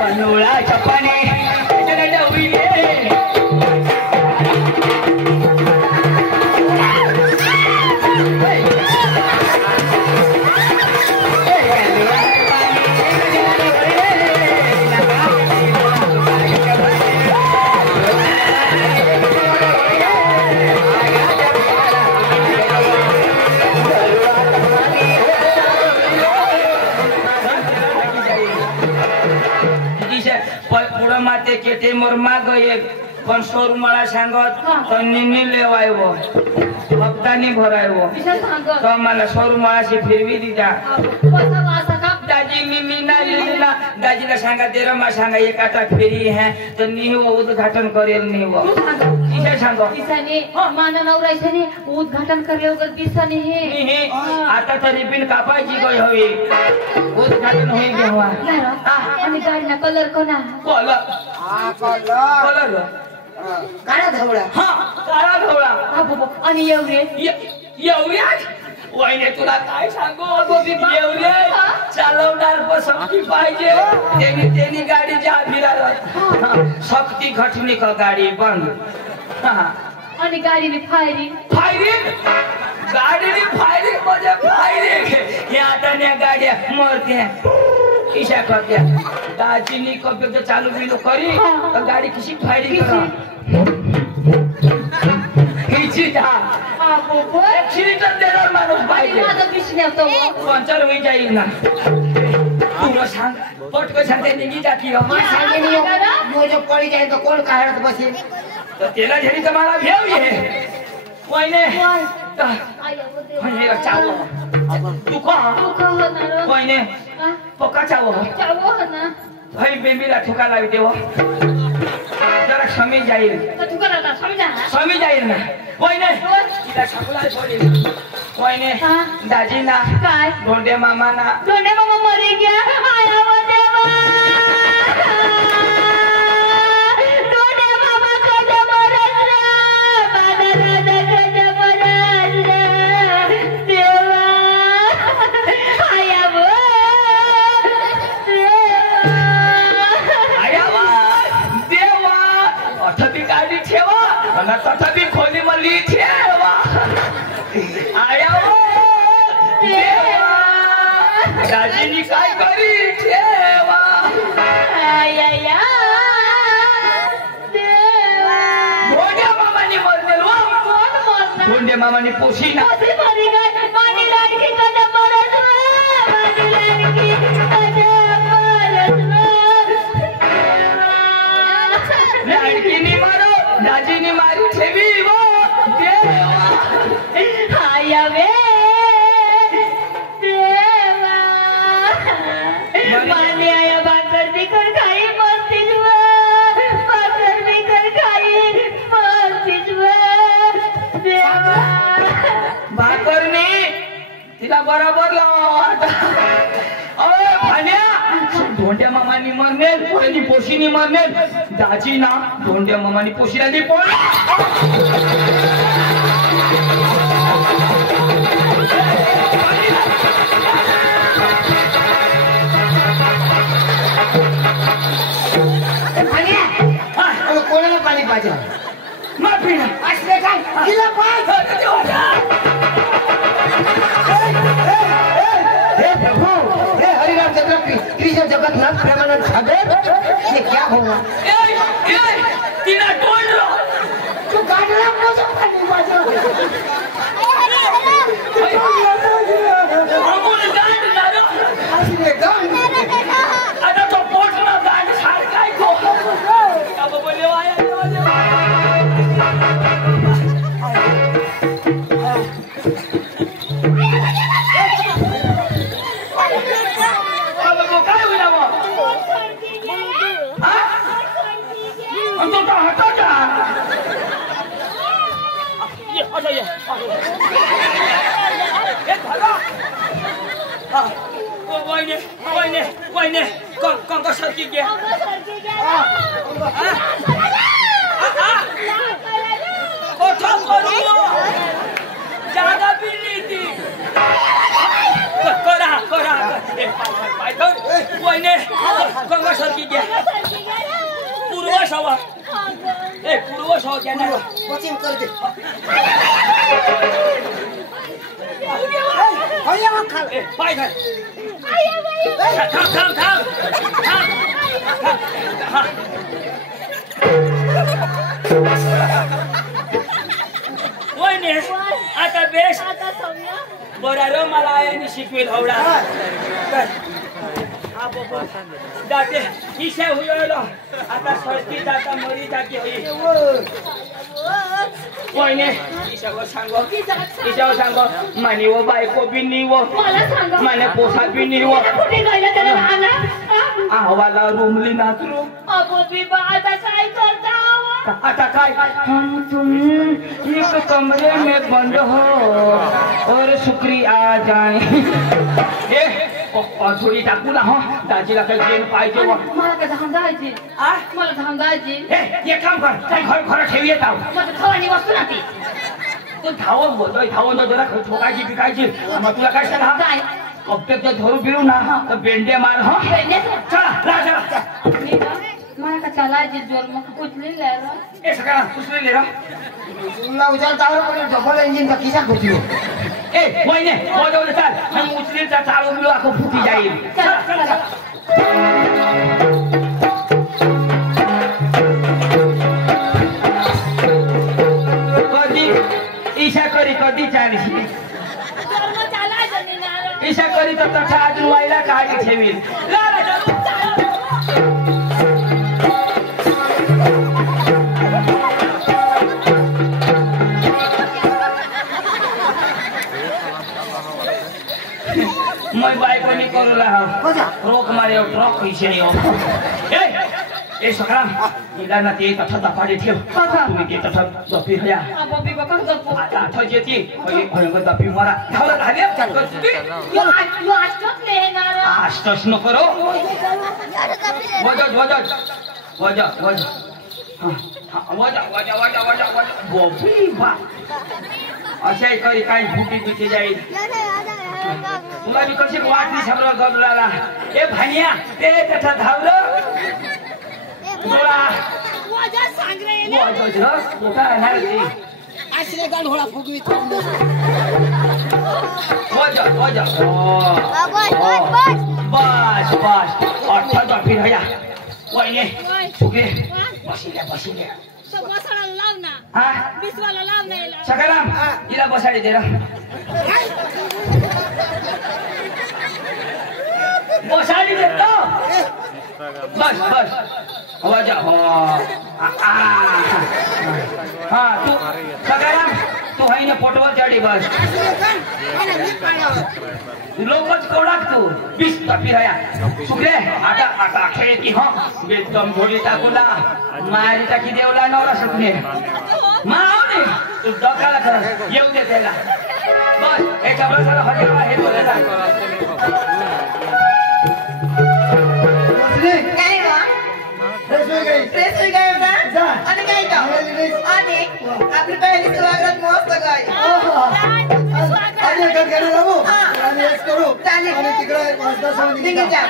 पनोळा चपाने माते केटे मोर माग एक पण सोर मला सांगत तो निन्नी लेवायवो हप्तानी भरायवो तो मला सोर मळाशी फिरवी दिदा दाजी निन्नी ना लिहिला दाजीला सांगा ते रमा सांगा एक आता फेरी है तो नी वो उद्घाटन करेल नी वो किसे सांगो किसाने माना नवरायसने उद्घाटन करले वगैरे दिसने हे आता तर रिबीन कापायची गय हवी उद्घाटन होई गेवा आणि गाडीना कलर कोना कलर काळा धवळा काळा धवळा आणि एवढे वहिने तुला काय सांगू एवढे चालवणार पसंती पाहिजे त्यांनी गाडी जा फिरायला सक्ती घटनी का गाडी बंद आणि गाडीने फायरिंग गाडीने फायरिंग म्हणजे फायरिंग हे आता त्या गाड्या मरते किशा करत्या दाजीनी कम्प्युटर चालू बिलू करी तर गाडी कशी फायरिंग करा देणार माणूस पाहिजे पंचर होई जाईल ना तुला सांग पटकन सांगते निघी जाती जो पडी जाईल तर कोण काढत बसेल तर त्याला झेडी तर मला भेव ये वहिने चावो तू का वहिने पक्का चावो भाई बेबीला ठुका लावी देव जरा समी जाईल समी जाईल ना वहिने तिला छापुला सोडील वहिने दाजी ना काय धोंडे मामा मरी गया आया वो देवा धोंडे मामा को जबरदस्त बादल को जबरदस्त देवा आया वो देवा अठबी गाडी ठेवा आणि तथापि खोली मली ठेवा आया देवा दाजीनी काय करी ठेवा आया देवा धोंडे मामानी मरनेल धोंडे मामानी पोशी ना मरी गई पानी लड़की का जबरदस्त पानी लड़की का जबरदस्त लड़कीनी मारो दाजीनी मारी ठेवी वो देवा आया वे देवा माने आया भाकर बिकर खाई मस्ती जुआ भाकर बिकर खाई मस्ती जुआ देवा भाकरनी तिला बरोबर लावा अरे भान्या धोंड्या मामानी मरनेल त्यांनी पोशीनी मरनेल दाजी ना धोंड्या मामानी पोशीला दी पोळ कोणाला पाणी पाहिजे माफी ना असले काय तिला हे प्रभु हे हरिराम चंद्र कृष्ण जगन्नाथ प्रेमानंद सागर ये क्या होगा तिला तोडलो तू गाडीला कसं पाणी पाहिजे अमोल गांड झालो असले गांड आता तो पोटला गांड सार काय को अब बोले वाया वहिने कौन का सरकी गया कोठा करू ज्यादा बिलीती करा करा पाय धर वहिने गंगा सरकी घ्या पूर्व सवा ए पूर्व सवा घ्या ना वचन करते पाय धर थांब थांब थांब वहिने आता बेस बरा र मलाई आएन शिकवेल हौडा दाते इशा हुयो ल आता सर्की दाता मरी जाके होई वहिने इशाको सांग मानिव बायको बिनिव माने पोसा बिनिव आवाला रूमली नाचरू आता काय हम तुम एक कमरे में बंद हो और शुक्रिया आ जाए ए छोरी टाकू ना हो दाजीला काही जेल पाहिजे मला का धांदायची आ मला धांदायची ए एक काम कर काय घर ठेवी येताव मला खावानी वस्तू ना ती तू धावून बोलतोय धावून जरा ठोकायची पिकायची मग तुला काय सांगा काय कप्प्यात जर धरू बिरू ना तर बेंडे मार हा चला चला मला का चालायची जोर मग उचली लेरा ए सगळा उचलेले रा तुला उचलतावर पण डबल इंजिन का किसा होती ए वहिने बोलवलं चाल हम उचलीचा चालू बिळू आखो फुटी जाईल चला चला कधी ईशा करी कधी चालशी ईशा करी तर तठा अजून व्हायला काळी ठेवील मैं बाइको नहीं करू रहा रोक मारे ट्रक पैसे हो ए सकाराम इला ना ते तथा दपाडी ठेव तुम्ही ते तथा दपी हया बबी बका गप्पो आता आठ जेती भयंकर दपी मारा धावला धाले यो आजच लेहनारा आश्चर्य न करो वजा बबी बा अशाही करी काही फुटी पिटी जाईल तुला मी कशी वाटली सगळं गबलाला ए भानिया ए तथा धावलं वजा सांग रे मोठा राहणार ती आश्रय गाल होळा फुगवी थांब वजा बस अठ्ठा दफी हया वहिने फुगे बसिले तो बसाला लाव ना हा 20 वाला लाव ना याला सकाराम हिला बसाडी दे रा बसाडी दे तो बस वजा हाँ तू सकाराम तू है ना फोटोवर चढ़ी बस लोकच कोणाक तू 20 दफी हया सुगरे आता खेळ की हो बेदम घोडी टाकूला मारी टाकी देवला नवरा सुकणे मावने तू डोकाला कर येऊ दे त्याला बस एका बसाला हजेवा हे बोलायला काय ग फ्रेश होई गए ना आणि काय का आणि आपली पहिली स्वागत मस्त गई आणि एक गाणं लावू आणि एक करू चालेल. आणि तिकडे वाजता सांग निघे जा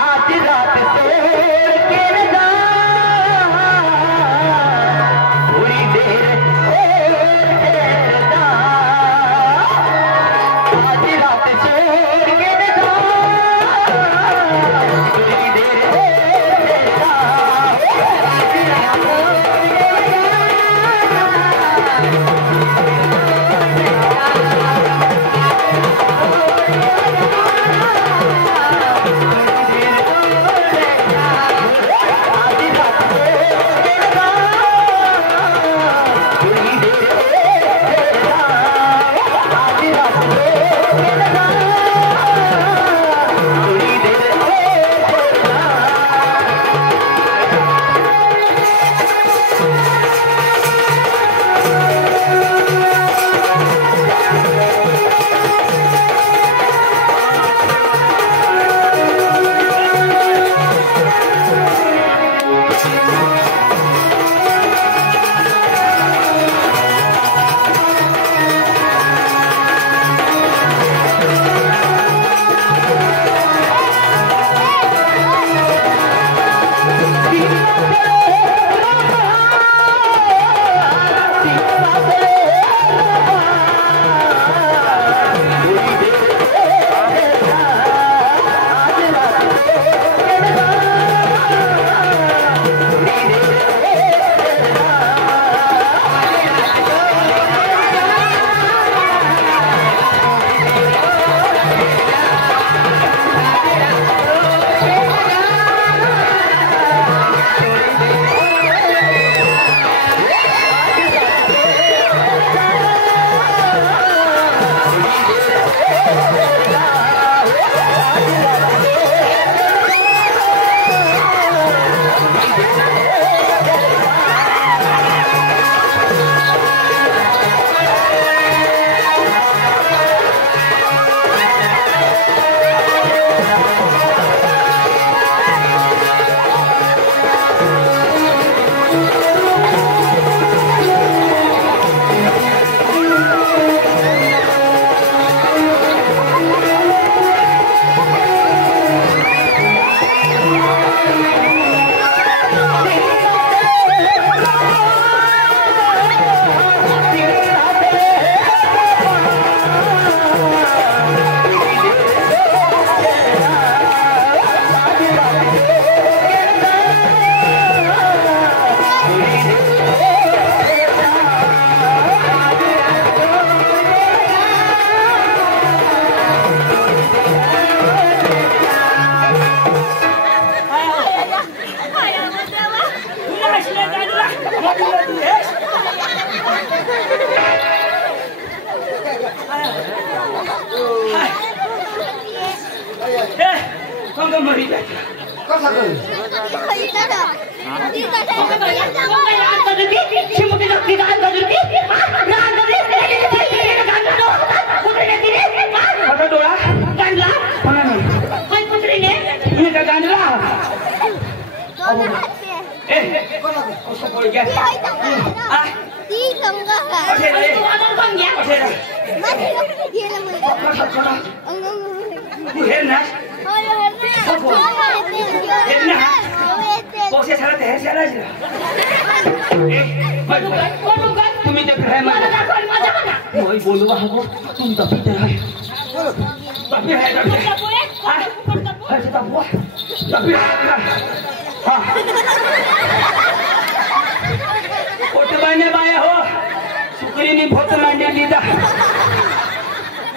आती रात से गिरना थोड़ी देर ठहरना आती रात से गिरना थोड़ी देर ठहरना मरी जाते कसा करू आता डोळा गांडला मी का गांडला कसं पड गया तू हे ना पोसे सारा ते सारा तुम्ही ते प्रेम वही बोलू हो तुम तभी तेरा है तभी है तभी हाँ पोट बांधने बाया हो सुकरी ने भोट मांडे लीधा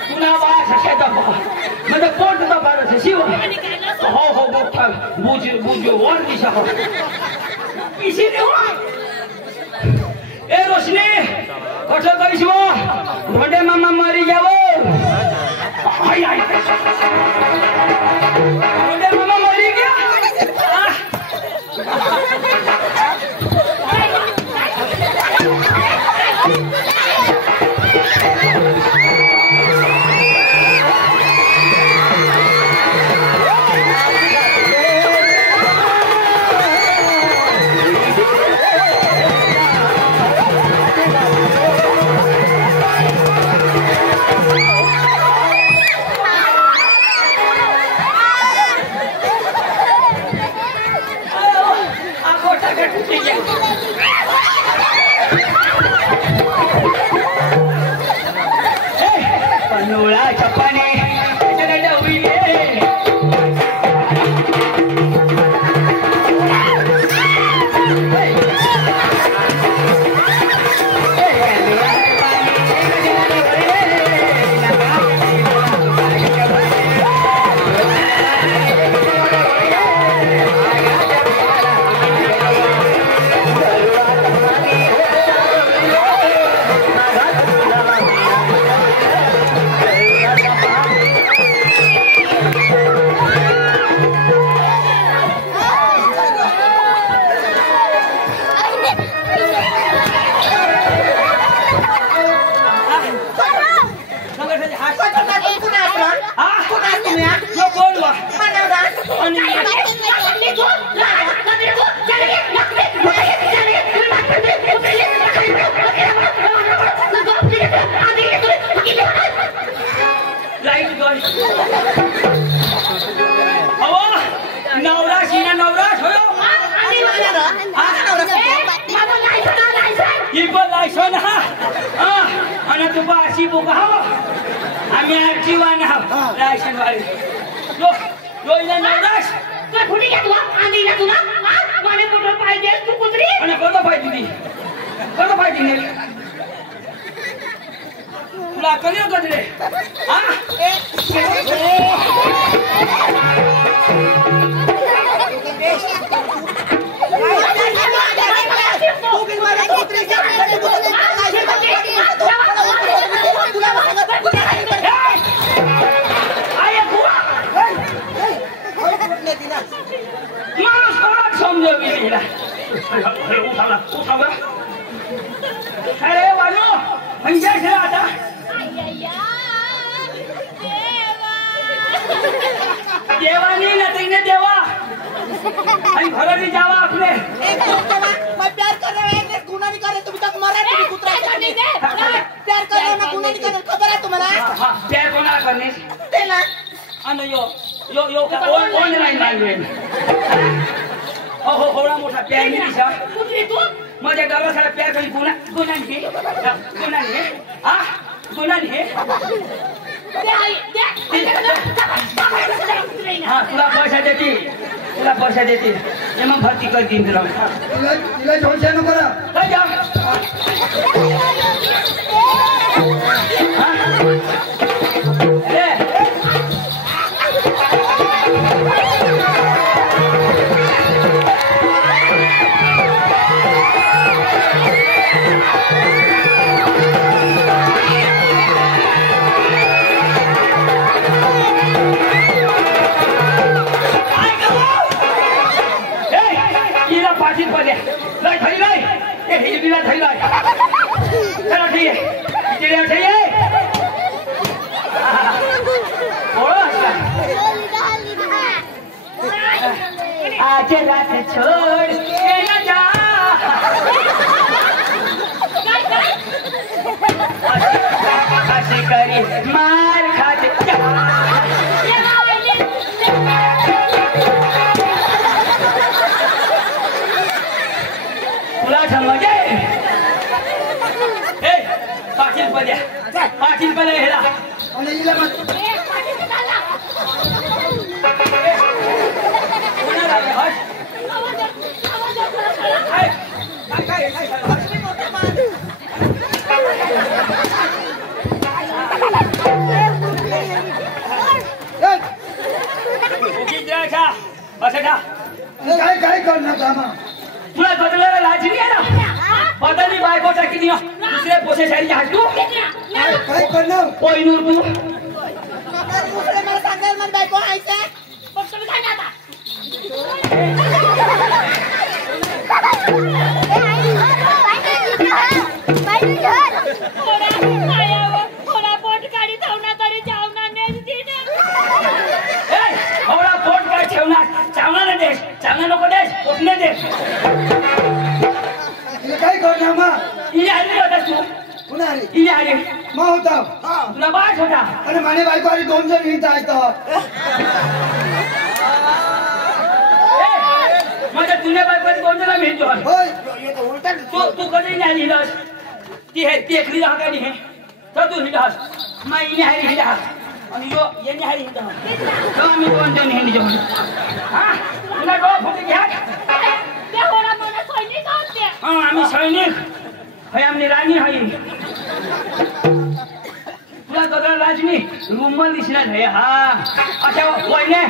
पुन्हा बाया शक्य दबा म्हणजे पोट दबार शिव हो हो मोठा बुझ वर दिशा हो इसी ने हो ए रोशनी कठो करिस वो घोडे मामा मरी जावो हाय हाय घोडे मामा मरी गया पनोळा चपाने पैसा देती एम भर्ती कर दी रे उठाइए आज रात छोड़ के न जा ऐसे करी मार खाते तुला समजे ए पाटील पहिले हेला आणि हिला मग काय करणार कामा तुला बदलायला लाज नाही ना बदलली बायकोचा किती दुसऱ्या पोसेसाठी हाटू काय करणार कोयनूर तू मला सांगाल मग बायको आयचं पण तुम्ही सांगा आता थोडा पोट काढी धावणार तरी जावणार नाही थोडा पोट काय ठेवणार चावणार देश चावणार नको देश पोटणे देश काय करणार मा इले आली होता तू पुन्हा आली इले आली मा होता तुला बाळ होता आणि माने बायको आणि 2 जण हिंडता आहेत माझ्या तुझ्या बायकोची 2 जण भेटतो होय तू कधी नाही लिहिलंस ती हे ती एकली राहा काय तर तू लिहिलंस मग इने हारी हिंडा आणि यो यांनी हारी हिंडा तर आम्ही 2 जण हिंड जाऊन हा तुला डोळ फुटे घ्या हा आम्ही सैनिक है आमनी राणी है तुला गगन राजनी रूमल दिसणार है हा अच्छा वहिने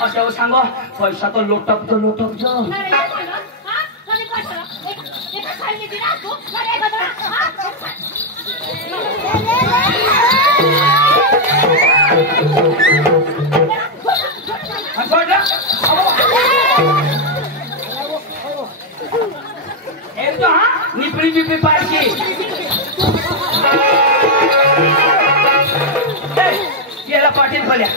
अच्छा सांगो पैसा तो लोटप जो एक तो हाँ निपड़ी पिपड़ी पार्टी याला पाटील पल्या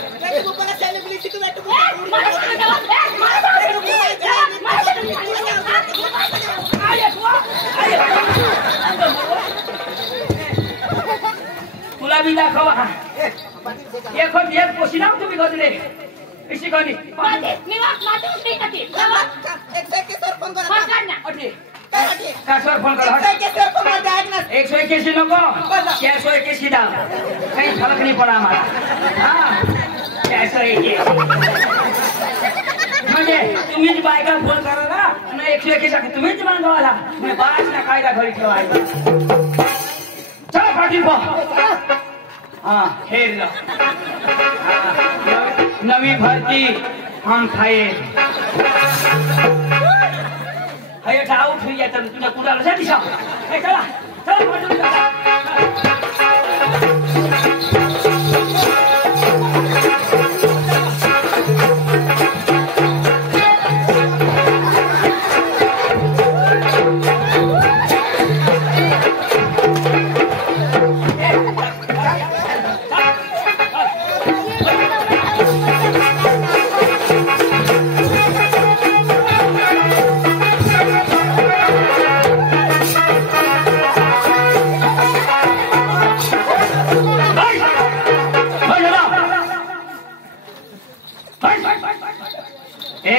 तुला भी दाखवा एक पोशी नाव तुम्ही गजले इसी कोणी कासवर फोन करा 181 नको 481 दाव काही फरक नाही पडा आम्हाला हा 481 म्हणजे तुम्हीच बायका फोन करा ना आणि 181 तुम्हीच बांधवाला मी बास ना कायदा घरी ठेवायला चला पाटील हाँ खेल नवी भर्ती हम खाए हे आउट हुई जाता तुझ्या कुणाला जा दिशा हे चला चल पाटील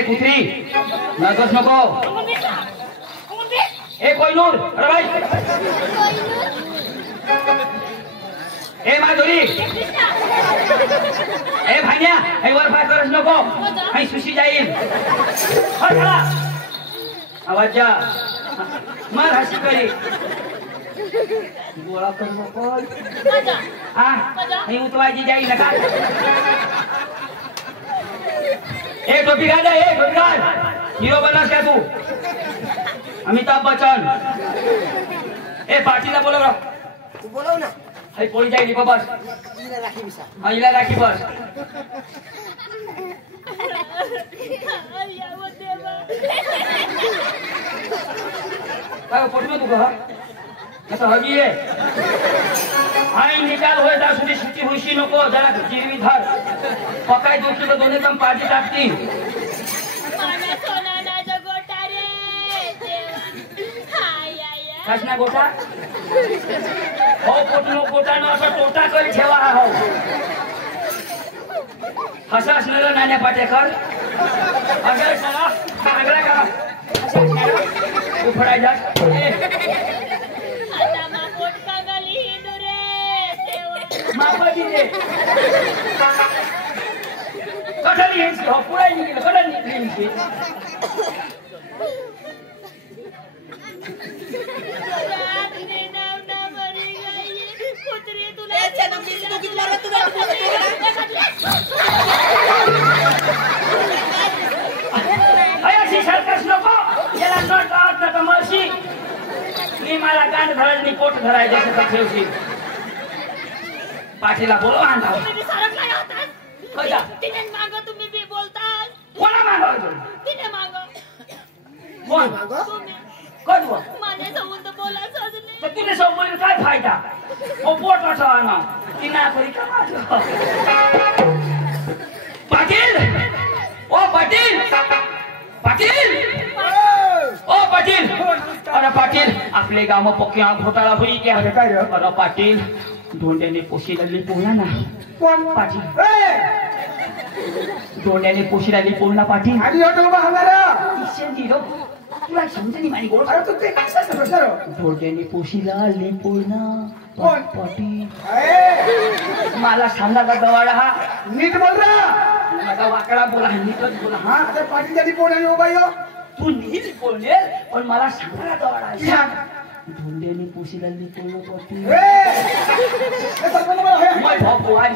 कुत्री नर्वस नको ए कोयनूर अरे भाई ए माधुरी ए भान्या ए वर फाय करस नको आई सुशी जाईल हो चला आवाज जा मार हसी करी गोळा कर नको हा ही उतवायची जाईल नका ए टोपी घाल हीरो बनस क्या तू अमिताभ बच्चन ए पार्टीला बोलव तू बोलव ना हाय पोळी जाईल बस हिला राखी बिसा हा हिला राखी बस काय पोट में तू असं हवी आहे आणि निकाल होय त्या सुधी सुची होईशी नको जरा जिरवी धर पकाय दोन तर दोन्ही एकदम पाठी टाकतील माझा सोनाचा गोटा रे देवा. हाय, हाय, हाय. कसना गोटा हो पोटनो गोटानो असं टोटा करी ठेवा हा हो असं असणारं नाण्या पाटेकर असं असणारा वेगळा का उफडायचा आता मा पोट कागली हिंदू रे देवा. मापाची दे कठली हेंची हो पुढे निघेल कठली हेंची रात्री नवना मरी गई. कुत्री तुला याच्या नंबीची तू किती लागत तुला अशी सरकस नको याला नट आत नका मळशी मी मला गांड धरायची पोट धरायचं असं ठेवशी पाठीला बोलवा आणला तुम्ही सरकला होतात. कशा तिने मागं तुम्ही बी बोलताल. कोणा मागवतो तिने मागं कोण तुम्ही कधव माझ्या संबंध बोलायचं अजून नाही. तर तुला सोबत काय फायदा ओ पोट वाचवा ना ती ना करी का पाटील ओ पाटील पाटील ओ पाटील अरे पाटील आपले गाव पक्क्या घोटाळा होई क्या अरे पाटील धोंड्याने पोशीला पोळला ना कोण पाटील ए धोंड्याने पोशीला पोळला पाटील आणि हॉटेल उभा हमारा तुला समजणी माहिती गोड अरे तू ते कसं सर सर धोंड्याने पोशीला पोळना कोण? पाटील ए मला सांगा का गवाडा हा नीट बोल रा माझा वाकडा बोला नीटच बोला हा आता पाटील त्यांनी कोण आहे उभा यो तू नीट बोलले पण मला सांगा का गवाडा धोंड्याने पोशीला पोळलं पाटील ए सरपंच बोला हे मैं भाऊ आज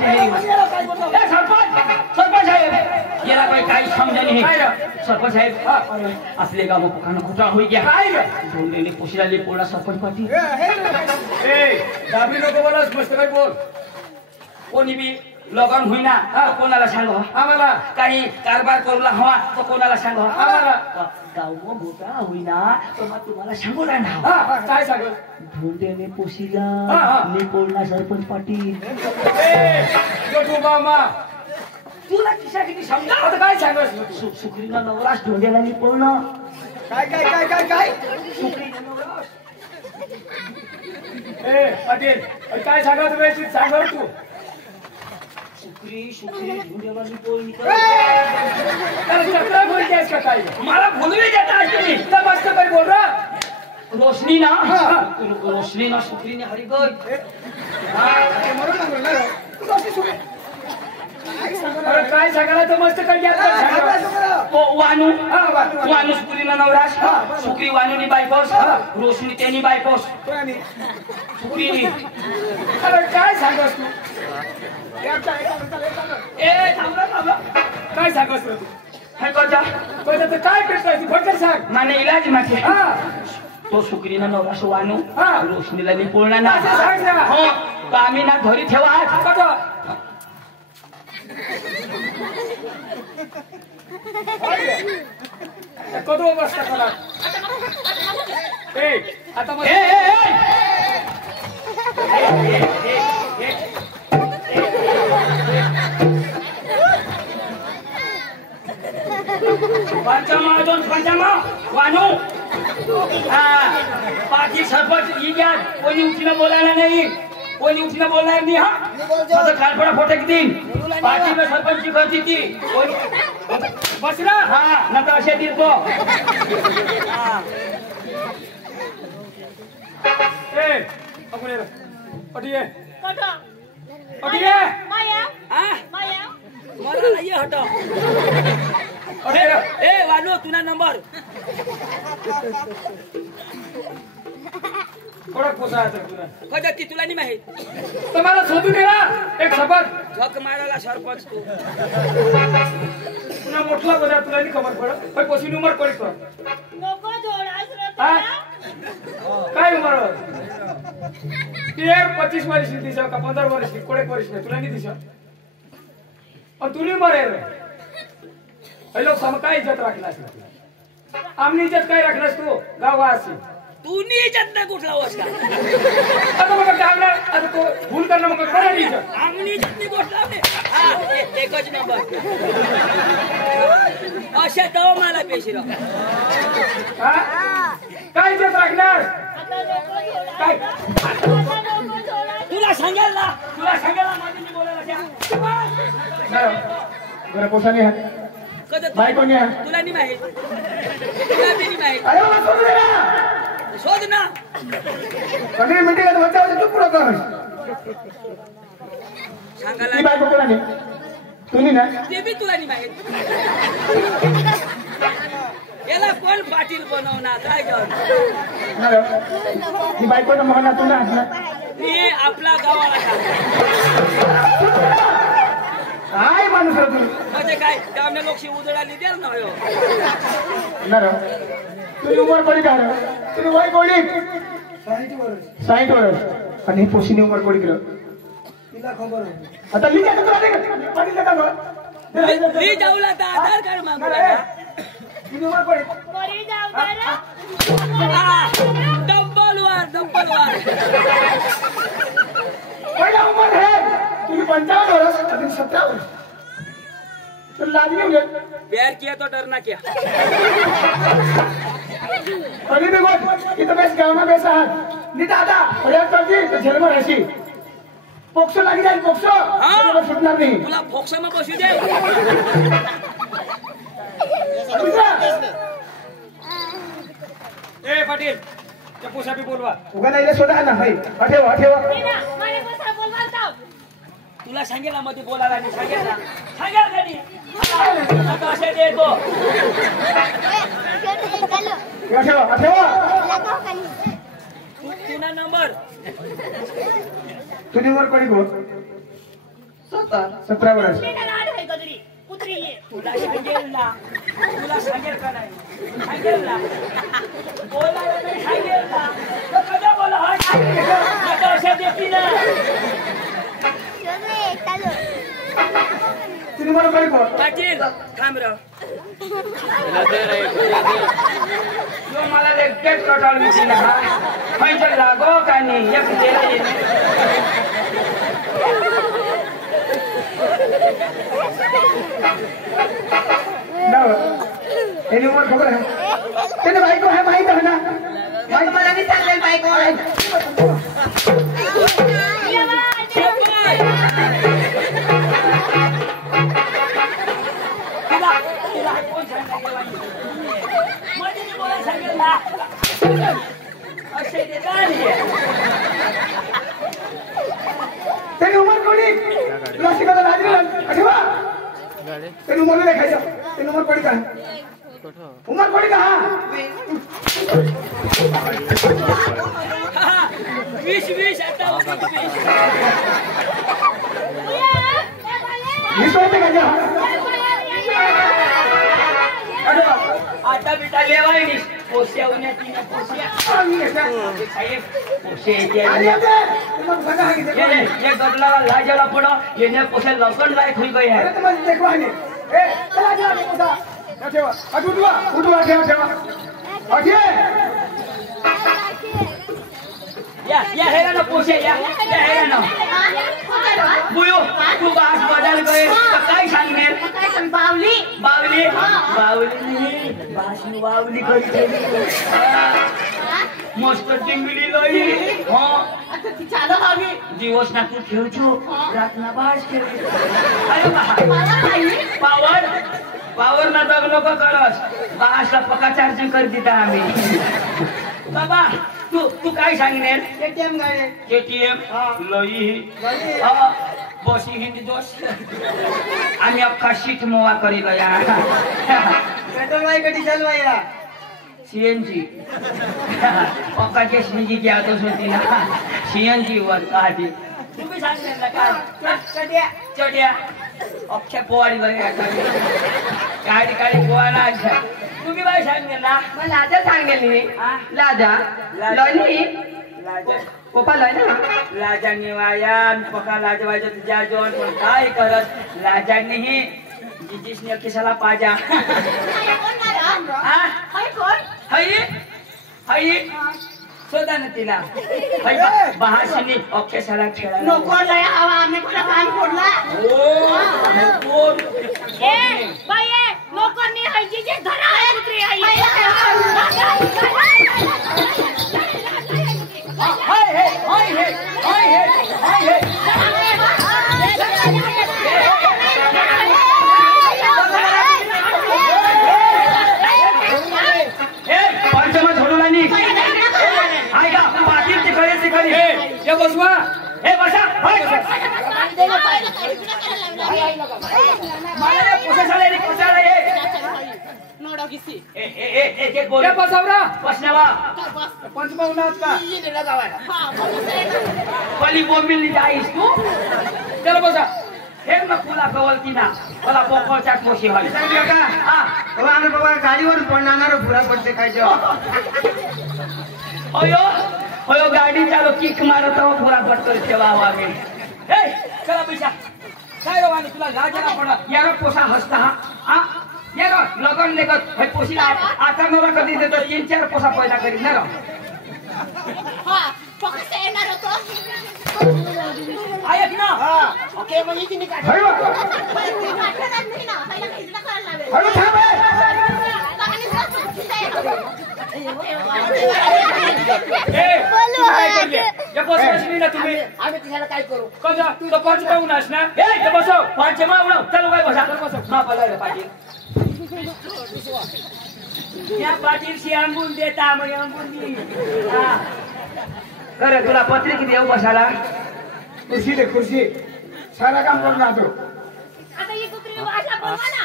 सरपंच सरपंच साहेब याला काही समजणी सरपंच साहेब आपले गाव पुकानं खोटा होई गया धोंड्याने पोशीला पोळला सरपंच पाटील ए दाबी नको बोलास मस्त काय बोल कोणी बी लगन होईना कोणाला सांगा आम्हाला काही कारभार करूला हवा तर कोणाला सांगा आम्हाला गाव मोठा होईना तर मग तुम्हाला सांगू राहणार हा काय सांगत धोंड्याने पोशीला हा. पोळला सरपंच पाटील ए जो तू मामा तुला किशा किती समजा आता काय सांगत सुखरीला नवरास धोंड्याला पोळणं काय काय काय काय काय सुखरीला नवरास ए पाटील काय सांगत तुम्ही सांगत तू सुखरी धोंड्याला पोळणी अरे चक्रा बोलते आहेस का काय मला बोलवी देता आज तुम्ही इतना मस्त काय बोल रहा रोशनी ना हा. रोशनी ना सुखरीने हरिगय अरे काय सांगायला तर मस्त काय तो वानू हा, वानू. वानू सुखरीला नवरास सुखरी वानूनी बायकोस रोशनी त्यांनी बायकोस सुखरीनी अरे काय सांगत तू ए थांबा थांबा काय सांगत तू हे करता काय करताय तू फटकर सांग माने इलाज माथे हा तो सुखरीना नवरास वानू हा. रोशनीला पोळला ना असं सांग ना. हो तर आम्ही ना घरी ठेवा आज बघा कधी बसता मला ए आता मग ए, ए, ए. पंचमा दोन पंचमा वानू हा बाकी सरपंच ही घ्या कोणी उठीनं बोलायला नाही कोणी उठीनं बोलणार नाही हा माझं कालपडा फोटो किती बाकी में सरपंच करती थी कोणी बसला हा नंतर असे देतो ए आपण ये अटिये कठा अटिये माया हा माया मला ये हटो अटिये ए वानू तुना नंबर थोडा पोसा आहे तुला कधी ती तुला नाही माहित तर मला शोधून ये ना एक शपथ झक मारायला सरपंच तू तुला मोठला बजा तुला नाही खबर पडत पण पोसी उमर पडत नको जोडास रे हा? तुला काय उमर 25 वर्ष दिस का 15 वर्ष 20 वर्ष तुला नाही दिसत और तुला उमर आहे हे लोक सम काय इज्जत राखलास आमनी इज्जत काय राखलास तू गावासी तुम्ही इज्जत नाही कुठला वस्ता आता मग गावला आता तो भूल करणं मग कोणा नाही आम्ही इज्जत नाही गोष्ट लावली एकच नंबर अशा तो मला पेशी हा काय इज्जत राखणार काय तुला सांगेल ना माझी बोलायला बरं पोसाने आहे कधी बायकोनी आहे तुला नाही माहित तुला बी नाही माहित अरे मला सोडू दे ना शोध ना कधी मिटिंग आहे बच्चा होते तू पुढं कर सांगायला ती बायको कोणा नाही तुम्ही ना ते बी तुला नाही माहित याला कोण पाटील बनवणार काय कर ती बायकोचं म्हणा तू ना मी आपला गावाला काय माणूस आहे तुम्ही म्हणजे काय गावने लोकशी उजळाली द्याल ना हो तुम्ही उमर कोणी का तुम्ही वय कोणी 60 वर्ष आणि पोशीने उमर कोणी केलं तिला खबर आता लिहिल्या का तुला नाही पाणी देता मला मी जाऊला तर आधार कार्ड मागला तुम्ही उमर कोणी मरी जाऊ दे डब्बल वार पहिला उमर है तुम्ही 55 वर्ष अजून 17 वर्ष तो लाज नहीं गए प्यार किया तो डरना क्या अभी भी बोल इथं बेस गावना बेस आहात नी दादा प्रयास करती तर जेल में रहशी पोक्सो लागी जाईल पोक्सो बरोबर सुटणार नाही तुला फोक्समा बसू दे ए पाटील त्या पोशाबी बोलवा उगा नाही सोडा ना भाई हटेवा मला बसा बोलवा तुला सांगेल ना मध्ये बोलायला मी सांगेल कधी आता असे देतो तुला नंबर तुझी उमर कोणी बोल 17 वर्ष तुला सांगेल का नाही सांगेल ना बोलायला नाही सांगेल ना कदा बोला आता अशा देती ना तुझी उमर कोणी बोल पाटील थांब राव जो मला लेक्चर कटाळ मी दिला पैसे लागो का नाही एक तेरी उमर खबर है तेरे भाई को है माहित है ना मग मला नाही सांगेल बायको तेरी उमर कोणी तुला शिकायला राजी आठवा तेरी उमर नाही देखायचं तेरी उमर कोणी का उमर कोणी का वीस आता 20 होते का जा आता बिटा लेवाय नी पोस्या उन्या पोस्या साहेब पोस्या ये गबला लाजला पडो येने पोस्या लवकर लायक होई गई है अरे तुम्हाला देखवा नाही ए चला जा पोसा ठेवा उठवा ठेवा या हेरा ना पोस्या या हेरा ना बुयो तू बास बदल गए तो काय सांगणार बावली बावली करी मस्त टिंगडी लई दिवस ना तू खेळचो रात ना बास खेळ अरे पावर ना दग नको करस बासला पक्का चार्जिंग कर दिता आम्ही बाबा तू काय सांगणार एटीएम गाडी एटीएम लई बसी हिंदी दोष आम्ही अख्खा शीट मोवा करी गया पेट्रोल बाई का डिझेल बाई सीएनजी पक्का चष्मीची जी आतोच होती ना सीएनजी वर काढी तुम्ही सांगणार काय चट्या अख्ख्या पोवाडी गया काढी पोवाला तुम्ही काय सांगणार ना मग लाजा सांगेल लाजा लॉली पप्पा लॉय ना लाजांनी वायान पक्का लाजवायचं तुझ्या जोन पण काय करत लाजांनीही जिजीसने किसाला पाजा हई शोधा ना तिला बहाशिनी अक्षशाला खेळायला नको लय हवा आम्ही कुठं कान फोडला लोकांनी हायची जे घरा आहे कुत्री हाय पंचमा सोडून आणि ऐका पाटीलची खळीची खळी हे बसवा हे बसा मला पोशाला रे पोशाला ये नोडा किसी एक बोल बसवरा बसण्यावा पंचमा उन्हात का दिला जावायला पली बोंबिली जाईस तू चल बसा हे मग पुला कवल की ना मला पोकोच्या कोशी वाली सांगितलं का हा आम्ही बाबा गाडीवर पडणार पुरा पडते काय अयो अयो गाडी चालू किक मारत हो पुरा पटतो ठेवा आम्ही ए चला पैसा काय रो आणि तुला लाजना पडा यारो पोसा हसता हा यारो लगन लेकर हे पोशीला आता नवरा कधी देतो 3-4 पोसा पैदा करी ना रो हा फक्त येणार होतो ऐक ना ओके म्हणजे तिने काय हळू हळू थांब ये पोसवशी ना तुम्ही आम्ही तिला काय करू कजा तू तो पंच पाहून आस ना ए ये बसो पंच मावणं चलो काय बसा बसो मा पलाय पाटील या पाटील शी आंबून देता मग आंबून दी हा करे तुला पत्रिकी देऊ बसाला खुर्ची दे खुर्ची सारा काम करून राहतो आता ही कुत्री भाषा बोलवा ना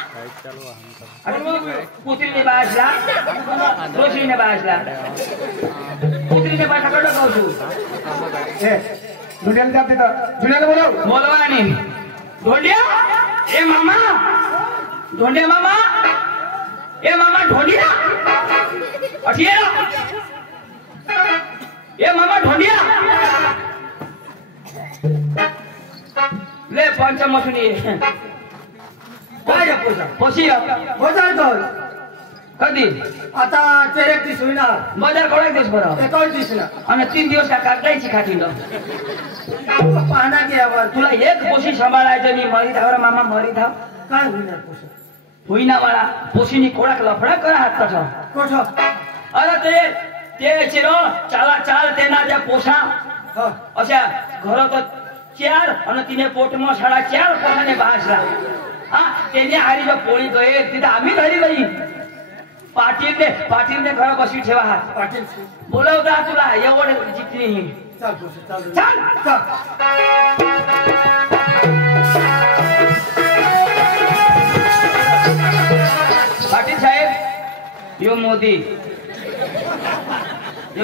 पुत्रीने बाजला रोशीने बाजला पुत्रीने बाजला कडं कहू ए जुन्याला जात तिथं जुन्याला बोलव बोलवा आणि धोंड्या ए मामा धोंड्या मामा ए मामा ढोंडिया अठिया ए मामा ढोंडिया ले पंच मसुनी काय रे पोसा पोशी बजार कर कधी आता चेरेक दिस होईना बाजार कोणाक दिस बरं 21 ना आणि 3 दिवस का काढायची खाती न पाहना घ्यावर तुला एक पोशी सांभाळायचं मी मरी धावर मामा मरी धाव काय होईना पोसा होईना वाला पोशीनी कोणाक लफडा करा हात तसा कोठ अरे ते चिरो चाला चाल तेना त्या पोसा हा अशा घरात 4 आणि तिने पोटमा 4.5 पोसाने भासला हा त्याने हारी जो पोळी गये तिथे आम्ही घरी गई पाटीलने घर बशी ठेवा हात पाटील बोलवता तुला एवढे जिंकली चाल पोसा चाल चाल चाल पाटील साहेब यो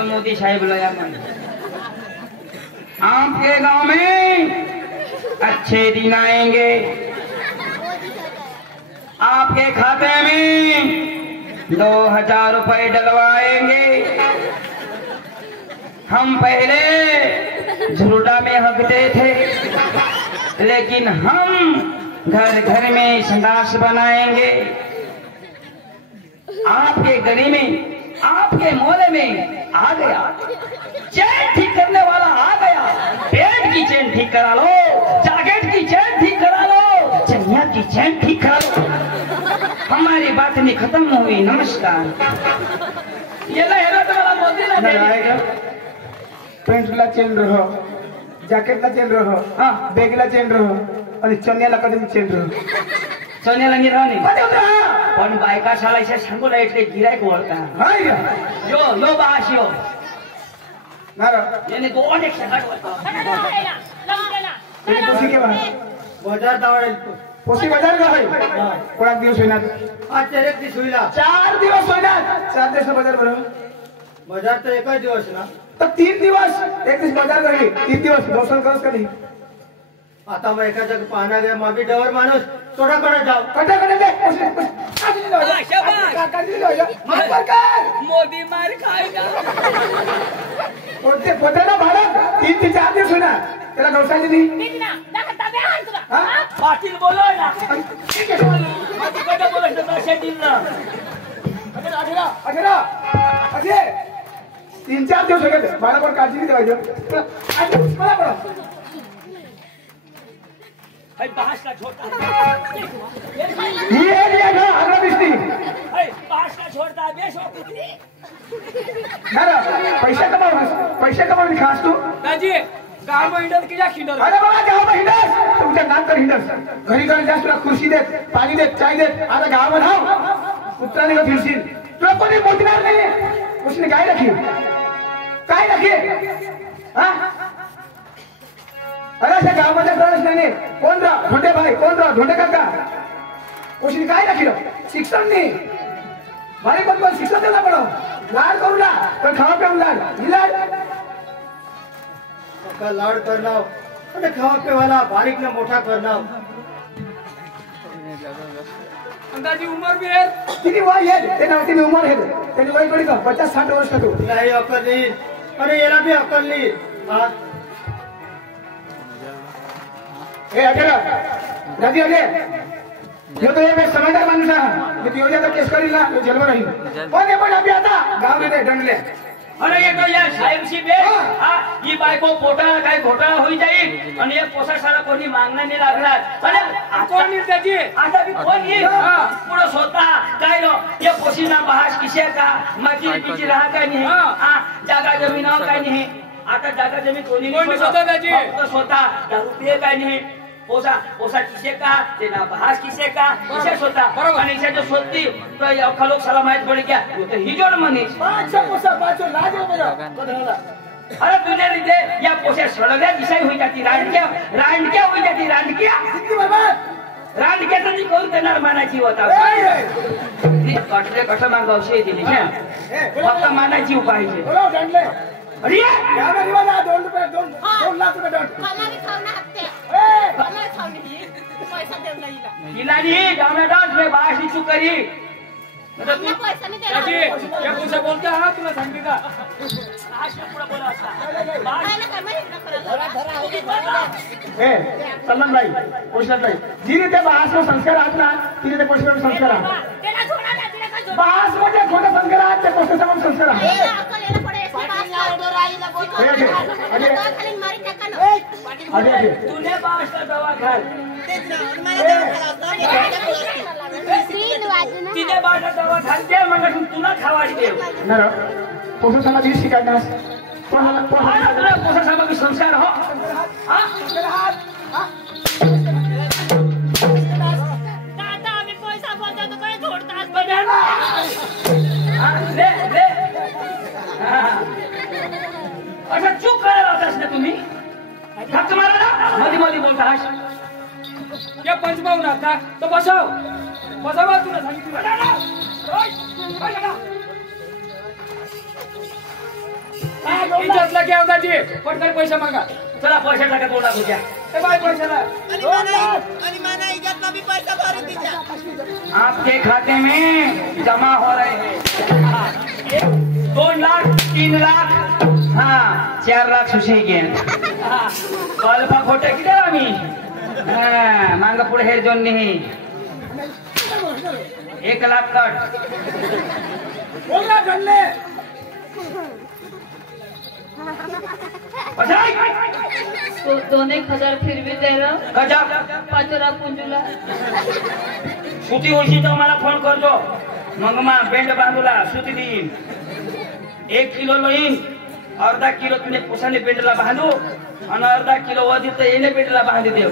मोदी साहेब लाया मन आपके गांव में अच्छे दिन आएंगे आपके खाते में 2000 रुपए डलवाएंगे हम पहले झुरडा में हकते थे लेकिन हम घर घर में संडास बनाएंगे आपके गली में आपके मोहल्ले में आ गया चैन ठीक करने वाला आ गया पेट की चैन ठीक करा लो जैकेट की चैन ठीक करा लो चनिया की चैन ठीक करा लो हमारी बात नहीं खत्म हुई नमस्कार ये लहरा तो वाला मोदी ना पेंटला चेन रह जॅकेटला चेन रह हा बॅगला चेन रह आणि चण्याला कधी चेन रह चण्याला नाही राहणे पण बायका शाळेच्या सांगूला इथे गिरायक ओळखा हाय का यो बाश यो नारा याने 2 एक सकाळ तुम्ही पोसी केव्हा बाजार दावडे पोसी बाजार का होय कोणाक दिवस होईना आज चेरेक दिवस होईना 4 दिवस होईना 4 दिवस बाजार भरो बाजार तर एकच दिवस ना तर 3 दिवस एक दिवस बाजार करी 3 दिवस दोसन करस कधी आता मग एका जग पाहना गया माबी डवर माणूस थोडा कडे जाव कडे दे मोदी मार खायला कोणते पोत्याला भाडं 3 ते 4 दिवस होईना त्याला गवसाची नाही हा? पाटील बोलव ना ठीक आहे कडे बोलायचं शेतीला अजरा अजय 3-4 दिवस हो गए मला कोण काळजी नाही ठेवायचं मला पडा भाई बाहर का छोटा ये आग्रा बिस्ती भाई बाहर का छोटा बेश होती पैसे कमावून खास तू दाजी गाव महिन्यात किती खिंडर अरे बाबा गाव हिंडस तुमच्या नाक तर हिंडस घरी जास्त तुला खुर्शी देत पाणी देत चाय देत आता गावात हाव कुत्राने का फिरशील तुला कोणी बोलणार नाही उसने काय राखी हा अरे अशा गावामध्ये प्रवेश नाही कोण राह धोंडे भाई कोण राह धोंडे काका उसने काय राखील शिक्षण नाही भाई कोण शिक्षण देना पडो लाड करू ना पण खावा पिऊन लाड लाड करना અને ખાવા પીવાના બારીક ને મોટા કરના अंदाजी उमर भी है किती वय आहे तेनी उमर आहे तेनी वय कडी का 50-60 वर्ष का तू નહીં અકલ નહીં અને એના બી અકલ નહીં હા ए अकेला दादी अगे यो तो एक समझदार माणूस आहे की योजना तर केस करील ना तो जेलवर राहील पण अभी आता गाव मध्ये दंडले अरे ये तो यार साहेब सी बे ही बायको पोटाला काय घोटाळा होई जाईल आणि एक पोसासाला कोणी मागणं नाही लागणार अरे कोण निर्देशी आता भी कोण येईल पुढे स्वतः काय नो ये पोशीना बहाश किसे का माझी पिची रहा काय नाही जागा जमीन काय नाही आता जागा जमीन कोणी स्वतः दाजी स्वतः दारू पिये काय नाही पोसा किसे का तेना बहाश किसे का किसे स्वतः आणि जो शोधती तो अख्खा लोक साला माहित पडे क्या तो हिजोड मनीष पाचो लाज अरे तुझे रीते या पोशा सडल्या दिशाई होई जाती रांडक्या होई जाती रांडक्या तर ती कोण देणार मानाची होता कटले कटना गवशे दिली फक्त मानाची पाहिजे अरे ₹2 लाख रुपये हिलानी जामे डांस में बाशी चुकरी या कोणसा बोलता हा तुला सांगते का सलमान भाई पोषण भाई जिने ते बास संस्कार आहात ना तिने ते पोषण संस्कार आहात बास मध्ये खोटे संस्कार आहात ते पोषण संस्कार आहात तूने बास का दवा खाल तिने बास का दवा खाल दे मग तुला खावाडी देव पोषण समाज शिकायला तुला पोषण समाज संस्कार हो दादा आम्ही पैसा बोलतो तो काय सोडतात अच्छा चूक करायला होतास ना तुम्ही फक्त मला ना मध्ये मध्ये बोलतास या पंचभाऊ ना आता तो बसव तुला सांगितलं इज्जतला घ्या दाजी पटकन पैसा मागा चला पैसा टाका 2 लाख रुपया ए बाय पैशाला आणि माना इज्जतला भी पैसा भरून दीजा आपके खाते में जमा हो रहे हैं 2 लाख 3 लाख हाँ 4 लाख सुशी घे कल्पा खोटे किती आम्ही मांग पुढे हे जोन नाही 1 लाख कट बोला घडले तो 2-1 फिर भी दे रहा गजब पाचोरा कुंजूला सुटी होशी तो मला फोन करतो मग मा बेंड बांधूला सुटी देईन 1 किलो लोईन अर्धा किलो तुने पोसाने बेंडला बांधू आणि अर्धा किलो वधी तर येणे बेंडला बांधी देऊ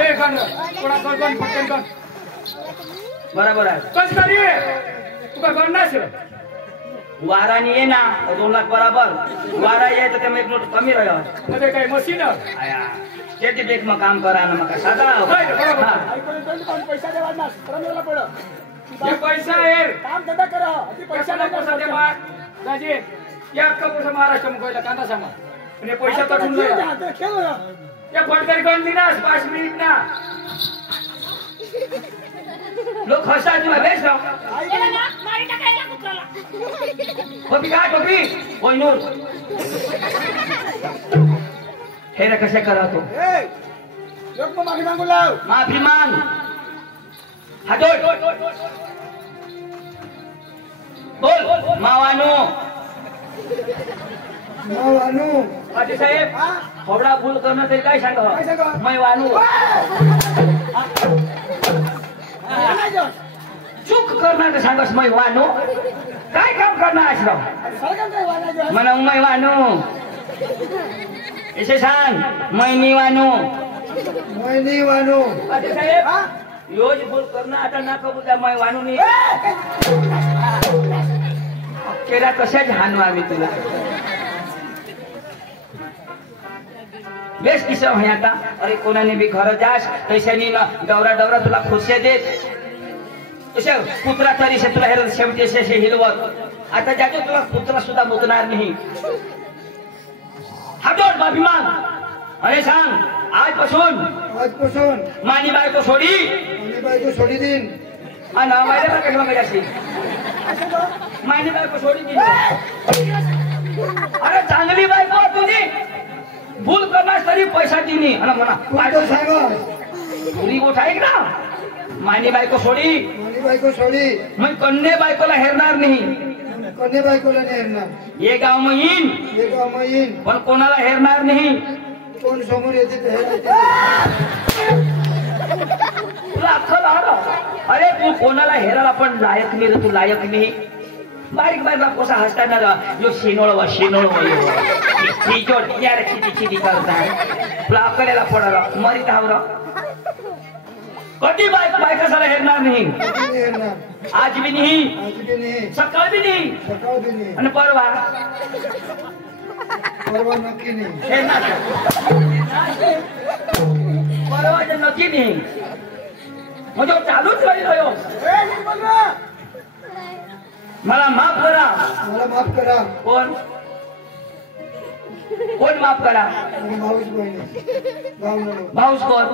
ए गण थोडा कोण पटकन कर बरोबर आहे कस करी तुका गणनास वारानी ये ना 2 लाख बराबर वारा ये तर त्यामुळे 1 नोट कमी राहिला मध्ये काय मशीन आया शेती देख मग काम करा ना मग साधा पैसा देवा ना पड ये पैसा आहे काम धंदा करा पैसा नको दे मार दाजी या अख्खा पैसा महाराष्ट्र मुकायला कांदा सामा आणि पैसा कटून जाईल या फटकरी कोण दिनास 5 मिनिट ना लोक हसतात तुला बेस राव मारी टाकायला कुत्राला टोपी का टोपी ओय नूर हे रे कसे करा तो लोक मागे मागू लाव माफी मांग हातोड बोल मावानो मग वानू पाटील साहेब थोडा भूल करणं तरी काय सांगा मै वानू चूक करणार सांगस मै वानू काय काम करणार असलं म्हणा मै वानू असे सांग मैनी वानू मैनी वानू पाटील साहेब योज भूल करणं आता नका बुद्धा मै वानू नाही केला कशाच हानू आम्ही तुला बेस किस्सा है आता अरे कोणाने भी घर जास पैशानी ना डवरा डवरा तुला खुशी देत असे पुत्रा तरी से तुला हेर शेवटी असे हिलवत आता जातो तुला पुत्रा सुद्धा मुदणार नाही हातोड बाभिमान अरे सांग आजपासून मानी बायको सोडी दिन आणि मायला कशा मागायची मानी बायको सोडी दिन अरे चांगली बायको तुझी भूल करणार तरी पैसा दिनी आणि म्हणा बायको पुरी गोठा ऐक ना मानी बायको सोडी मग कन्ने बायकोला हेरणार नाही कन्या बायकोला नाही हेरणार ये गाव मग येईन पण कोणाला हेरणार नाही कोण समोर येते तुला अख्खं लावलं अरे तू कोणाला हेरायला पण लायक नाही रे तू लायक नाही बारीक बारीक कोसा हसताना यो शिनोळ चिटी करताय तुला अकलेला पडला मरी धावरा कधी बायका साला हेरणार नाही आज भी नाही सकाळ भी नाही आणि परवा नक्की नाही हेरणार परवा तर नक्की नाही म्हणजे चालूच राहील मला माफ करा कोण माफ करा भाऊस कोण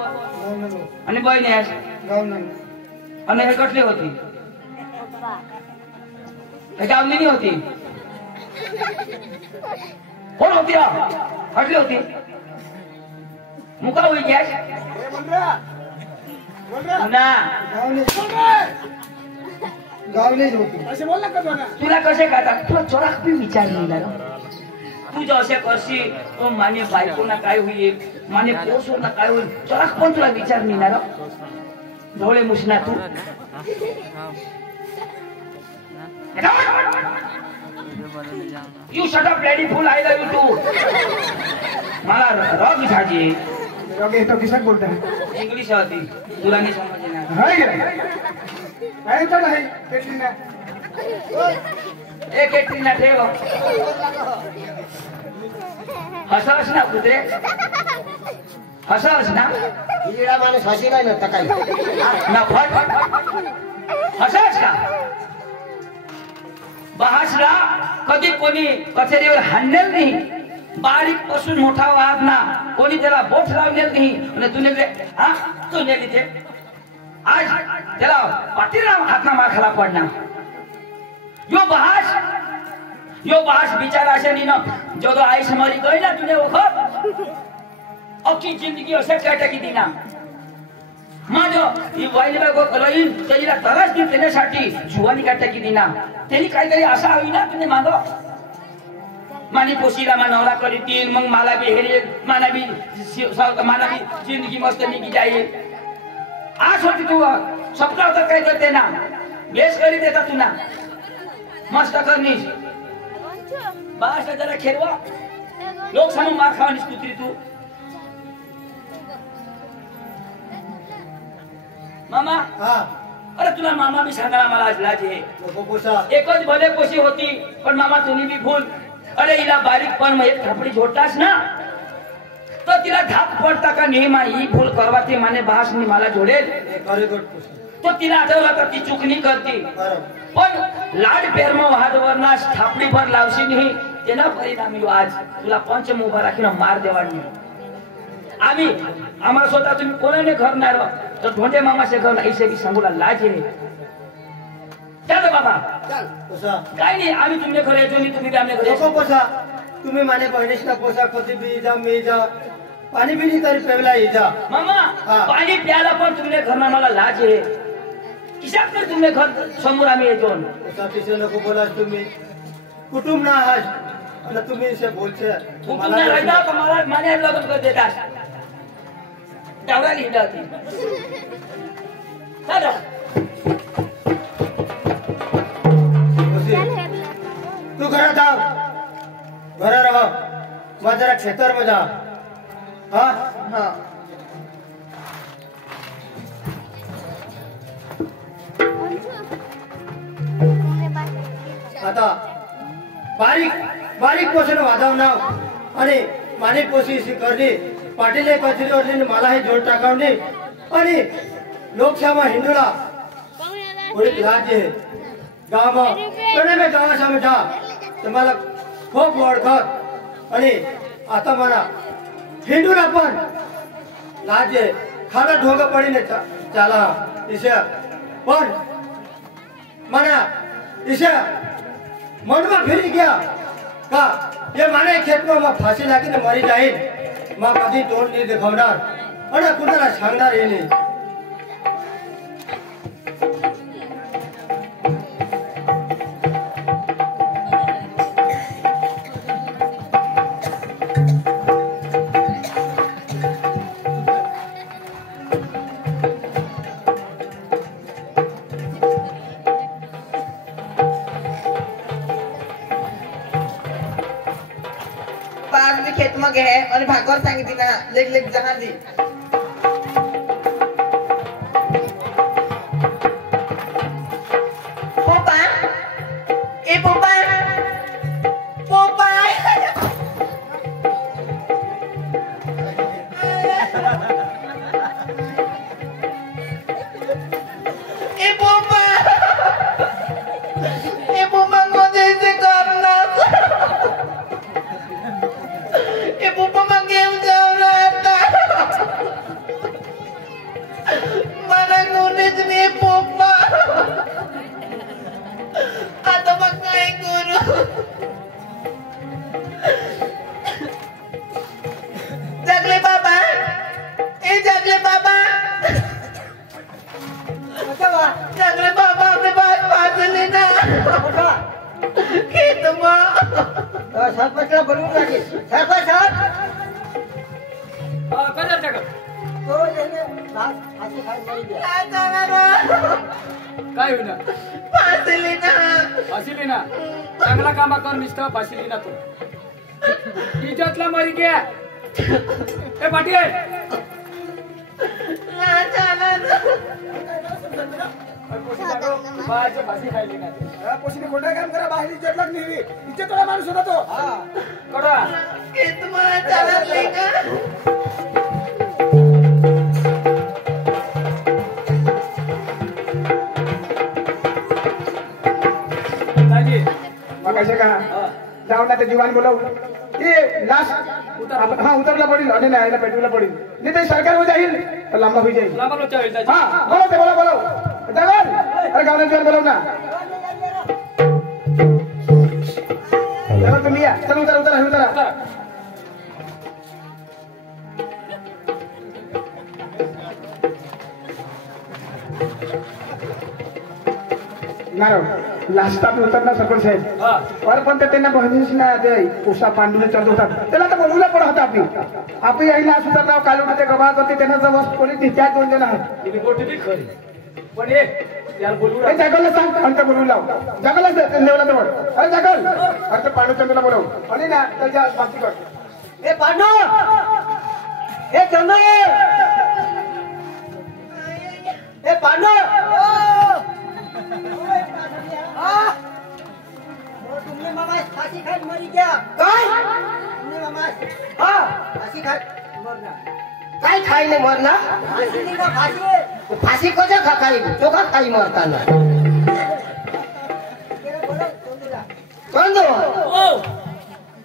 आणि बहिणी आणि हे कटली होती हे गावली होती कोण होती कटली होती मुका होई गॅस ना तुला कसे खातात तुला चोराक बी विचार नाही तू जो असे करशी माने बायको ना काय होईल माने पोसो ना काय होईल चोराक पण तुला विचार नाही ढोळे मुसना तू यू शट अप लेडी फुल आय लव यू टू मला रॉग झाजी रॉग तो किसक बोलता है इंग्लिश होती तुला नाही समजणार हाय काय तर आहे केटलीना एक केटलीना ठेव हसास ना कुत्रे हसास ना हिरा माणूस हसी काय नव्हता काय ना फट हसास का बहासला कधी कोणी कचेरीवर हाणलेल नाही बारीक पासून मोठा वाघ ना कोणी त्याला बोट लावलेल नाही आणि तू नेली ते आज त्याला पाटीराम हातना माखाला पडणार यो बहास बिचारा असे नाही ना जो आईस मरी गई ना तुझे वखत अख्खी जिंदगी असे टाकी दी ना माझं ही वाईली बायको कलई त्याला तरच दी देण्यासाठी जुवानी टाकी दी ना त्यांनी काहीतरी असा हवी ना तुम्ही माग मानी पोशीला मानवला करीतील मग मला बी हेरेल मला बी जिंदगी मस्त निघी जाईल आज होती तू स्वप्न होतं काय करते ना बेस करीत येतात तू ना मस्त करनीस बास जरा खेळवा लोक सांगून मार खावानीस कुत्री तू मामा अरे तुला मामा भी सांगा मला आज लाज आहे एकच भले पोशी होती पण मामा तुम्ही बी भूल अरे हिला बारीक पण मग एक थापडी झोडतास ना तर तिला धाक पडता का नेहमा ही भूल करवा ती माने भास मी मला जोडेल तो तिला आठवला तर ती चुकणी करते पण लाड पेरम वाहदवरना थापडी भर लावशी नाही त्याला परिणामी आज तुला पंचम उभा राखीन मार देवाड आम्ही आम्हाला स्वतः तुम्ही कोणाने घर नाही तर ढोंडे मामाचे घर ऐसे भी सांगूला लाज आहे चल बाबा काय नाही आम्ही तुमच्या घरी येतो नाही तुम्ही आमच्या घरी पोसा तुम्ही माने बहिणीस ना पोसा कधी बी जा मी जा पाणी बिनी तरी पेवला जा मामा पाणी प्यायला पण तुमच्या घरना मला लाज आहे किशात तर तुमच्या घर समोर आम्ही येतो नको बोला तुम्ही कुटुंब ना आहात आता तुम्ही इसे बोलचे तू पुन्हा राहिला तर मला माने लग्न कर देतात तेवढा लिहिला होती चला तू घरात जाव घरा रह मग जरा खेतर में जा हाँ हाँ आता बारीक बारीक पोषण वाजवणार आणि माणिक पोशी करणे पाटील कचरी वरली मला हे जोड टाकावणे आणि लोकसभा हिंदूला थोडी राज्य गाव में गावासामे जा तुम्हाला खूप ओळखत आणि आता मला हिंदूला पण राज्य खाना ढोंग पडीने चाला इसे पण मना इसे मन में फिर गया का ये माने खेत में मैं फांसी लागी ने मरी जाए मैं कभी तोड़ नहीं दिखावणार अरे कुणाला सांगणार ये नहीं खेत में गए और भागवत सांगितली ना लेक लेक जाणार दी पोपा ए पोपा पोपा ए पोपा मुझे इसे करना Pupa manggil jauh rata. Mana ngunis nih Pupa? Atau pakai guru? Jagle Baba, Jagle Baba. Jagle Baba अपने पास पास लेना. Gitu mah. सरपंचला बोलवून लागेल सरपंच साहेब कदर टाका तो याने फाशी खायला काय होईना फाशी लेना चांगला कामा कर निष्ठा फाशी लेना तू इज्जतला मरी गया ए पाटील फाशी खायली ना पोशीने खोटा काम करा बाहेर इज्जत लागली इज्जत वाला माणूस होता तो कोडा तुम्हाला चालत नाही का कैसे कहा जाओ ना ते जीवान बोलाव ये लाश हाँ उतरला पडेल आणि नाही यायला पेटवला पडेल नाही ते सरकार मध्ये जाईल तर लांबा होई जाईल लांबा लोचा होईल हाँ बोलो ते बोला जगन अरे गावना जीवन बोलाव ना चलो तुम्ही या चलो उतरा नारो लास्टात उतरला सरपंच साहेब और पण त्यांना बहिणीसना ते उषा पांडुले चालत होता त्याला तर बोलूला पण होता आपली आईला सुद्धा नाव काढून ते गबा करते त्यांना जवळ कोणी तिच्या 2 जण आहेत ती गोष्ट बी खरी पण हे यार बोलू ए जगलला सांग आणि बोलून लाव जगलला लेवला जवळ अरे जगल अरे पांडू चंद्रला बोलव आणि ना त्याच्या बाकी कर ए पांडू ए चंद्र ए पांडू तुमने मामा फाशी खाई मरी क्या काय तुमने मामा फाशी खाई मरना काय खाईने मरना फाशी कशा खाई चोखा खाई मरताना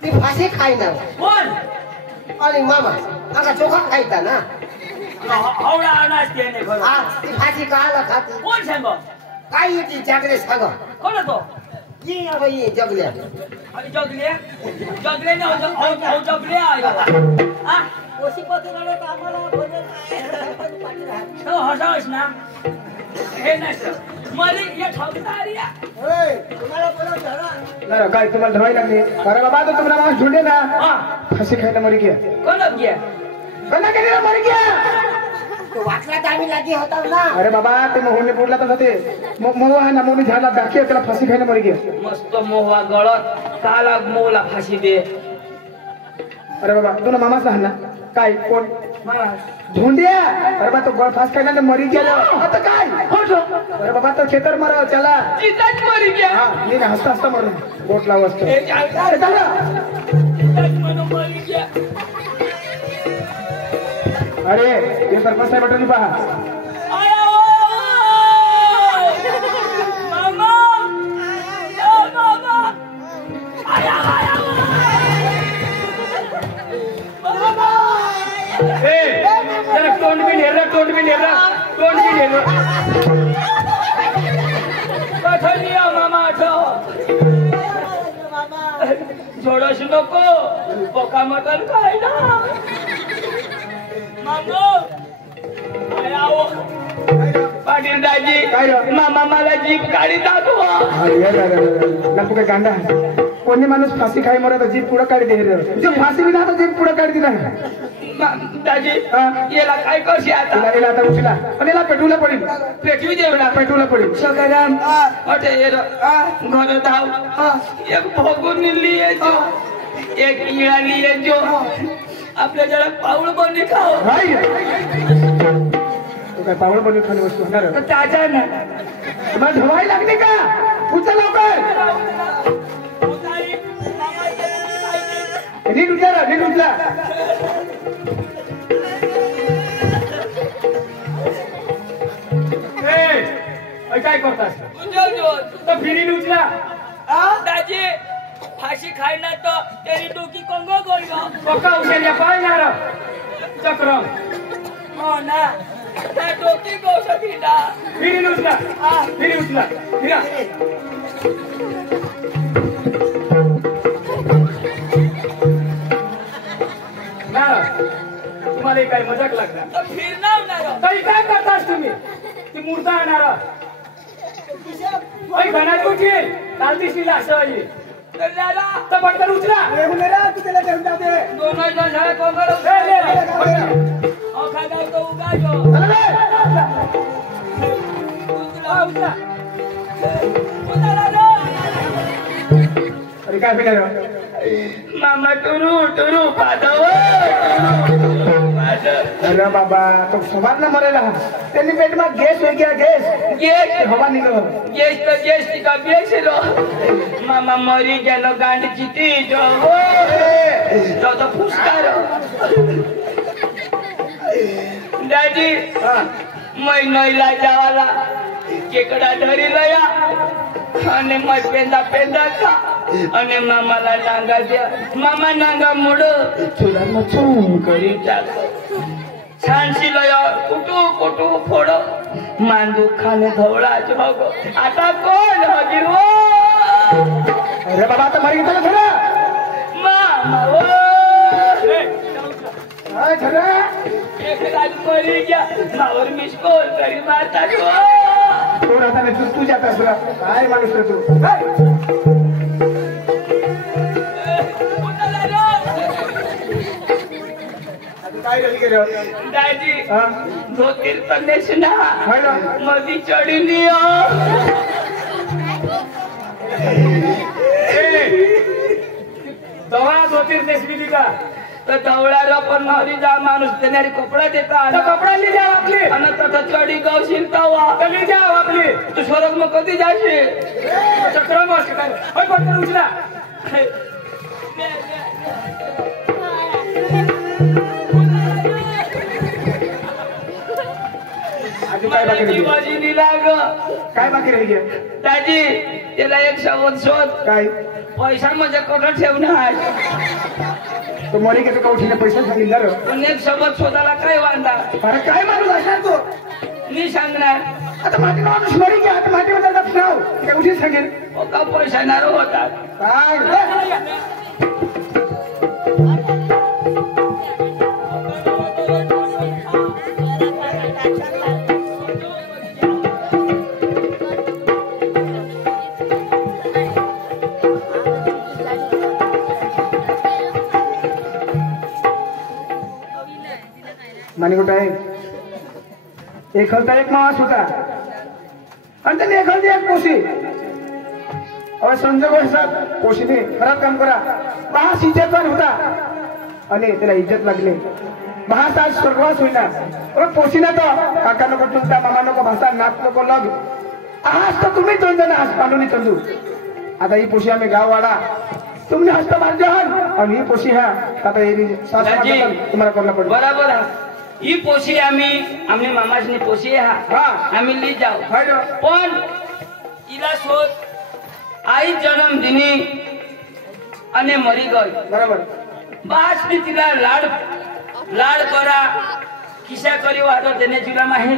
ती फाशी खाई ना कोण आणि मामा आका चोखा खाईता ना आवडा अनाज त्याने खरं ती फाशी काला खाती कोण सांग काय येते जागरे सांग कोण तो ये अब ये जगल्या अरे जगले ना जगले आयो ओशी पतून आले तर आम्हाला बोलले तो हसावस ना हे नाही सर मरी ये ठोकतारिया तुम्हाला बोलव झाला नाही काय तुम्हाला धवाई लागली अरे बाबा तो तुम्हाला माणूस ढूंढे ना हां फाशी खायला मरी गया कोण गया कोणा केली मरी गया तो वाचला तर आम्ही लागी होता ना अरे बाबा ते मोहनने बोलला तर ते मोह आहे ना मोहनी झाला बाकी आहे, त्याला फाशी खायला मरी गया मस्त मोहवा गळत काला मोला फाशी दे अरे बाबा तुला मामाच लहान ना काय कोण धोंडिया अरे बा तो फास खायला मरी गेला आता काय अरे बाबा तो खेतर मराव त्याला चिताच मरी गया हा मी ना हसता हसता मरून बोट लावू असतो हे काय अरे चला चिताच म्हणून मरी गया अरे ते सरपंच साहेब बटन पहा आया मामा ओ मामा आया आया मामा ए जरा तोंड भी नेर तोंड भी नेर कठलिया मामा आठो झोडस नको पोका मटन खायला मामो आयाओ पाटील दाजी काय रे? मामा मला जीप गाडी दाखवा ना तू काय गांडा कोणी माणूस फाशी खाई मरत जीप पुढे काढी दे रे जो फाशी बी ना जीप पुढे काढी दिला दाजी हा? याला काय करशी आता तिला गेला आता उचला पण याला पेटूला पडेल पेटवी देवला पेटूला पडेल सकाराम अटे ये घर धाव एक भोगून लिए जो एक इळा लिए जो आपल्या जरा पाऊल बंदी खाओ नाही तू काय पावळ बनवून खाली वस्तू होणार ताजा ना मग धवाई लागली का उचल लवकर नीट उचला नीट उचला काय करतास तर फिरीने उचला दाजी फाशी खायला तर तेरी डोकी कंगो गोल पक्का उचल पाहणार चक्र हो ना त्या डोकी गोसती ना फिरीने उचला फिरी उचला फिरा ना तुम्हाला काय मजाक लागला तर फिरणार होणार तरी काय करतास तुम्ही ती मूर्ता आणणार घरात उठेल काल दिसलीला असं त्याला तर पटकन उचला दोन जण झाले कोंगड अखा गाव तो उगायो उतरा अरे काय फिरायला मामा टुरू टुरू पादव अरे बाबा तो सुभात ना मरेला त्यांनी पेटमा गॅस हो गया गॅस गेस हवा निघलो गेस तो गेस टिका बेसलो मामा मरी गेलो गांड चिती जो तो तो फुसकार दादी मैं नईला जावाला केकडा धरी लया અને મય પેંદા પેંદા ખા અને મામાલા નાંગા દે મામા નાંગા મોડો ચૂલામાં ચૂમ કરી ચાલો છાંસી લયો કુટુ કુટુ ફોડો માંદુ ખાને ધવળા જોગો આટા કોણ હગીરો अरे बाबा आता मरी गेला खरं મામા ઓ काय खरं એક રાત મરી ગયા માવર મિસ કોલ કરી માતા જો कोण आता नाही तू जात तुला काय माणूस रे तू काय झाली गेलो दादी हा धोतीर तनेश ना हाय ना मधी चढी लियो दवा धोतीर नेसली का तर धवळ्याला पण मरी जा माणूस देणारी कपडा देता कपडा ली जा आपली आणि तसं चढी गावशील तवा कमी जा आपली तू स्वर्ग मग कधी जाशील चक्र मस्त काय होय पटकन उचला आधी काय बाकी राहिली? जीवाजी दिला ग काय बाकी राहिली दाजी त्याला एक शोध शोध काय पैसा म्हणजे कुठं ठेवणं आहे तो मरी के तुका उठीने पैसा सांगितला रे पण एक शोध शोधाला काय वांदा अरे काय माणूस असणार तो मी सांगणार आता माझी माणूस मरी घ्या आता माझी मध्ये नाव काय उठी सांगेल का पैसा नारो होतात काय आणि कुठं आहे एखादा एक माणूस होता आणि त्याने एखादी एक पोशी अहो संजोग पोशीने खराब काम करा महास इज्जतवान होता आणि त्याला इज्जत लागली महास आज स्वर्गवास होईना पोशीना तो काका नको तुमचा मामा नको भाषा नात नको लग आज तर तुम्ही दोन जण आज पांडुनी चंदू आता ही पोशी आम्ही गाववाडा तुमने हस्त मारले आहात आणि ही पोशी ह्या आता तुम्हाला करणं पडेल बराबर ही पोशी आम्ही मामाची पोशी आम्ही ली जाऊ पण हिला शोध आई जन्म दिनी आणि मरी गई बरोबर बास तिला लाड करा किशा करी वाटत देण्याची माहिती